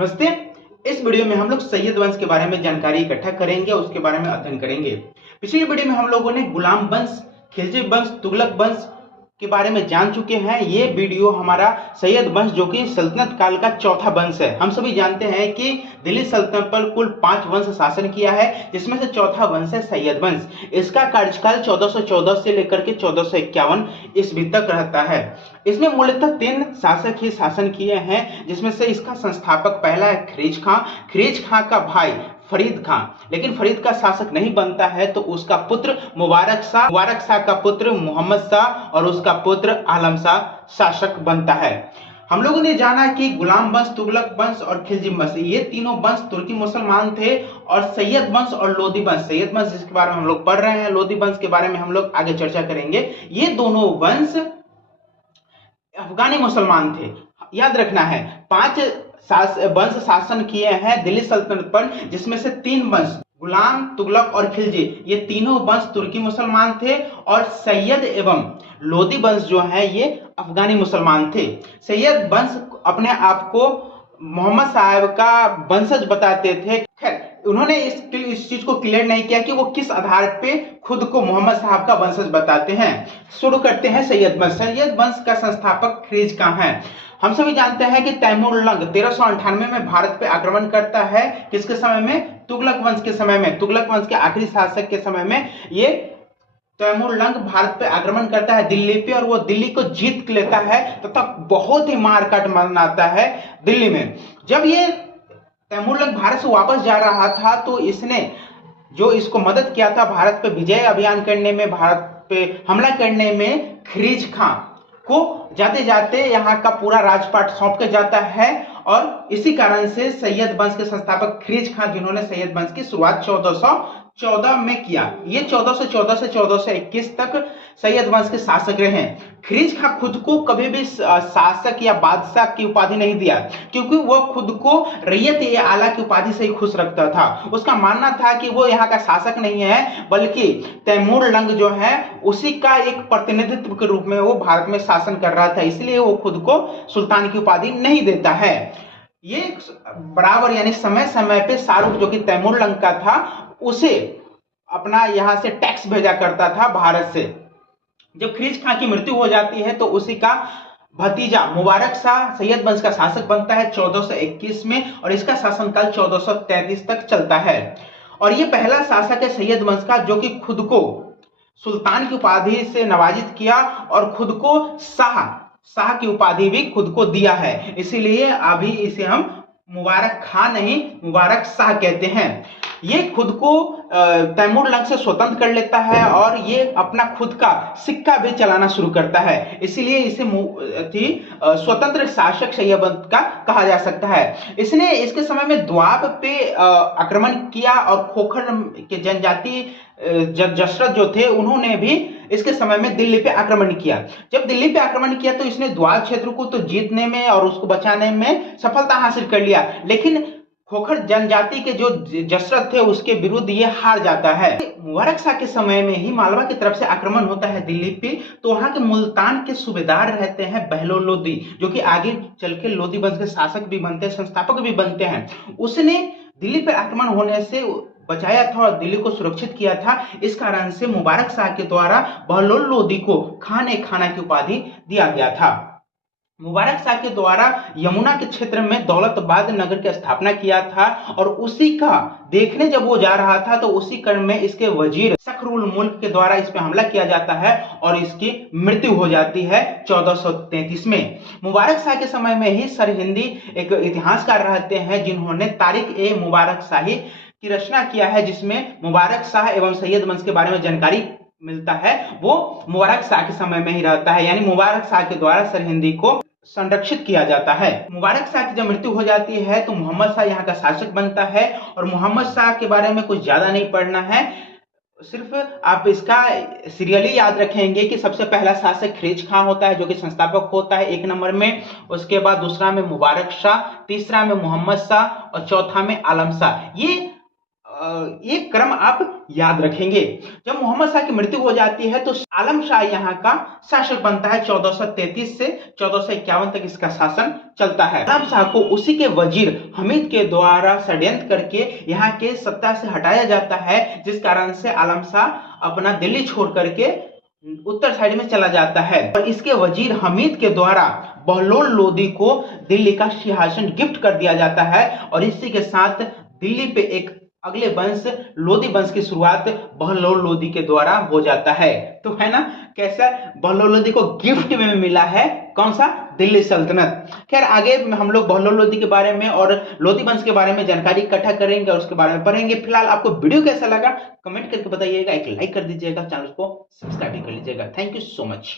नमस्ते। इस वीडियो में हम लोग सैयद वंश के बारे में जानकारी इकट्ठा करेंगे, उसके बारे में अध्ययन करेंगे। पिछली वीडियो में हम लोगों ने गुलाम वंश, खिलजी वंश, तुगलक वंश के बारे में जान चुके हैं। ये वीडियो हमारा सैयद वंश जो कि सल्तनत काल का चौथा वंश है। हम सभी जानते हैं कि दिल्ली सल्तनत पर कुल 5 वंश शासन किया है, जिसमें से चौथा वंश है सैयद वंश। इसका कार्यकाल 1414 से लेकर के 1451 ईस्वी तक रहता है। इसमें मूलतः 3 शासक ही शासन किए हैं, जिसमें से इसका संस्थापक पहला है खरीज खां। खरीज खां का भाई फरीद खां, लेकिन फरीद का शासक नहीं बनता है तो उसका पुत्र मुबारक शाह का पुत्र मोहम्मद शाह और उसका पुत्र आलम शाह शासक बनता है। हम लोगों ने जाना कि गुलाम वंश, तुगलक वंश और खिलजी वंश, ये तीनों वंश तुर्की मुसलमान थे। और सैयद वंश और लोदी वंश, सैयद वंश जिसके बारे में हम लोग पढ़ रहे हैं, लोदी वंश के बारे में हम लोग आगे चर्चा करेंगे। ये दोनों वंश अफगानी मुसलमान थे। याद रखना है, 5 वंश शासन किए हैं दिल्ली सल्तनत पर, जिसमें से 3 वंश गुलाम, तुगलक और खिलजी, ये तीनों वंश तुर्की मुसलमान थे। और सैयद एवं लोदी वंश जो है ये अफगानी मुसलमान थे। सैयद वंश अपने आप को मोहम्मद साहब का वंशज बताते थे। खैर, उन्होंने इस चीज को क्लियर नहीं किया कि वो किस आधार पे खुद को मोहम्मद साहब का वंशज बताते हैं। शुरू करते हैं सैयद वंश। सैयद वंश का संस्थापक खरीज खां है। हम सभी जानते हैं कि तैमूर लंग 1398 में भारत पे आक्रमण करता है। किसके समय में? तुगलक वंश के समय में। तुगलक वंश के आखिरी शासक के समय में ये तैमूर लंग भारत पे आक्रमण करता है दिल्ली पे, और वो दिल्ली को जीत लेता है तथा बहुत ही मारकाट मनाता है दिल्ली में। जब ये तैमूर लंग भारत से वापस जा रहा था तो इसने जो इसको मदद किया था भारत पे विजय अभियान करने में, भारत पे हमला करने में, खरीज खां को जाते जाते यहाँ का पूरा राजपाट सौंप के जाता है। और इसी कारण से सैयद वंश के संस्थापक खरीज खां, जिन्होंने सैयद वंश की शुरुआत 1414 में किया, ये 1414 से 1421 तक सैयद वंश के शासक रहे। खरीज खां खुद को कभी भी शासक या बादशाह की उपाधि नहीं दिया, क्योंकि वो खुद को रैयत या आला की उपाधि से ही खुश रखता था। उसका मानना था कि वो यहाँ का शासक नहीं है, बल्कि तैमूर लंग जो है उसी का एक प्रतिनिधित्व के रूप में वो भारत में शासन कर रहा था, इसलिए वो खुद को सुल्तान की उपाधि नहीं देता है। ये बराबर यानी समय समय पे शाहरुख जो कि तैमूर लंग का था, उसे अपना यहां से टैक्स भेजा करता था भारत से। जब खरीज खां की मृत्यु हो जाती है तो उसी का भतीजा मुबारक शाह सैयद वंश का शासक बनता है 1421 में, और इसका शासनकाल 1433 तक चलता है। और ये पहला शासक है सैयद वंश का जो कि खुद को सुल्तान की उपाधि से नवाजित किया और खुद को शाह की उपाधि भी खुद को दिया है। इसीलिए अभी इसे हम मुबारक खां नहीं, मुबारक शाह कहते हैं। ये खुद को तैमूर लंग से स्वतंत्र कर लेता है और ये अपना खुद का सिक्का भी चलाना शुरू करता है, इसीलिए इसे स्वतंत्र शासक सैयद वंश का कहा जा सकता है। इसने इसके समय में द्वाब पे आक्रमण किया और खोखर के जनजाति जसरत जो थे उन्होंने भी इसके समय में दिल्ली पे आक्रमण किया। जब दिल्ली पे आक्रमण किया तो इसने द्वाब क्षेत्र को तो जीतने में और उसको बचाने में सफलता हासिल कर लिया, लेकिन खोखर जनजाति के जो जसरत थे उसके विरुद्ध ये हार जाता है। मुबारक शाह के समय में ही मालवा की तरफ से आक्रमण होता है दिल्ली पे, तो वहां के मुल्तान के सूबेदार रहते हैं बहलोल लोदी, जो कि आगे चल के लोदी वंश के शासक भी बनते हैं, संस्थापक भी बनते हैं। उसने दिल्ली पर आक्रमण होने से बचाया था और दिल्ली को सुरक्षित किया था। इस कारण से मुबारक शाह के द्वारा बहलोल लोदी को खाना की उपाधि दिया गया था। मुबारक शाह के द्वारा यमुना के क्षेत्र में दौलताबाद नगर की स्थापना किया था, और उसी का देखने जब वो जा रहा था तो उसी क्रम में इसके वजीर सखरुल मुल्क के द्वारा इस पे हमला किया जाता है और इसकी मृत्यु हो जाती है 1433 में। मुबारक शाह के समय में ही सरहिंदी एक इतिहासकार रहते हैं जिन्होंने तारिक ए मुबारक शाही की रचना किया है, जिसमें मुबारक शाह एवं सैयद वंश के बारे में जानकारी मिलता है। वो मुबारक शाह के समय में ही रहता है, यानी मुबारक शाह के द्वारा सरहिंदी को संरक्षित किया जाता है। मुबारक शाह की जब मृत्यु हो जाती है तो मोहम्मद शाह यहाँ का शासक बनता है, और मोहम्मद शाह के बारे में कुछ ज्यादा नहीं पढ़ना है, सिर्फ आप इसका सीरियली याद रखेंगे कि सबसे पहला शासक खरीज खां होता है जो कि संस्थापक होता है 1 नंबर में, उसके बाद दूसरा में मुबारक शाह, तीसरा में मोहम्मद शाह और चौथा में आलम शाह। ये एक क्रम आप याद रखेंगे। जब मोहम्मद शाह की मृत्यु हो जाती है तो आलम शाह यहाँ का शासक बनता है। 1433 से 1451 तक इसका शासन चलता है। आलम शाह को उसी के वजीर हमीद के द्वारा षड्यंत्र करके यहाँ के सत्ता से हटाया जाता है, जिस कारण से आलम शाह अपना दिल्ली छोड़ करके उत्तर साइड में चला जाता है और इसके वजीर हमीद के द्वारा बहलोल लोदी को दिल्ली का सिंहासन गिफ्ट कर दिया जाता है और इसी के साथ दिल्ली पे एक अगले वंश लोदी वंश की शुरुआत बहलोल लोदी के द्वारा हो जाता है। तो है ना कैसा बहलोल लोदी को गिफ्ट में मिला है, कौन सा, दिल्ली सल्तनत। खैर आगे हम लोग बहलोल लोदी के बारे में और लोदी वंश के बारे में जानकारी इकट्ठा करेंगे और उसके बारे में पढ़ेंगे। फिलहाल आपको वीडियो कैसा लगा कमेंट करके बताइएगा, एक लाइक कर दीजिएगा, चैनल को सब्सक्राइब कर लीजिएगा। Thank you so much.